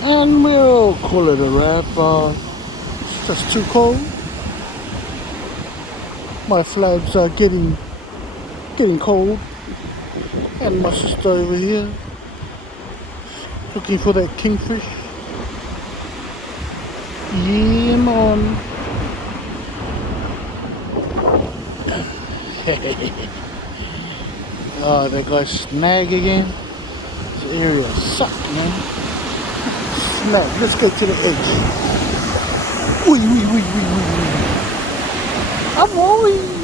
And we'll call it a wrap. It's just too cold. My flags are getting cold. And my sister over here looking for that kingfish. Yeah, man. Oh, that guy snag again. This area sucks, man. Snag. Let's get to the edge. Wee, wee, wee, wee, wee, wee. I'm rolling.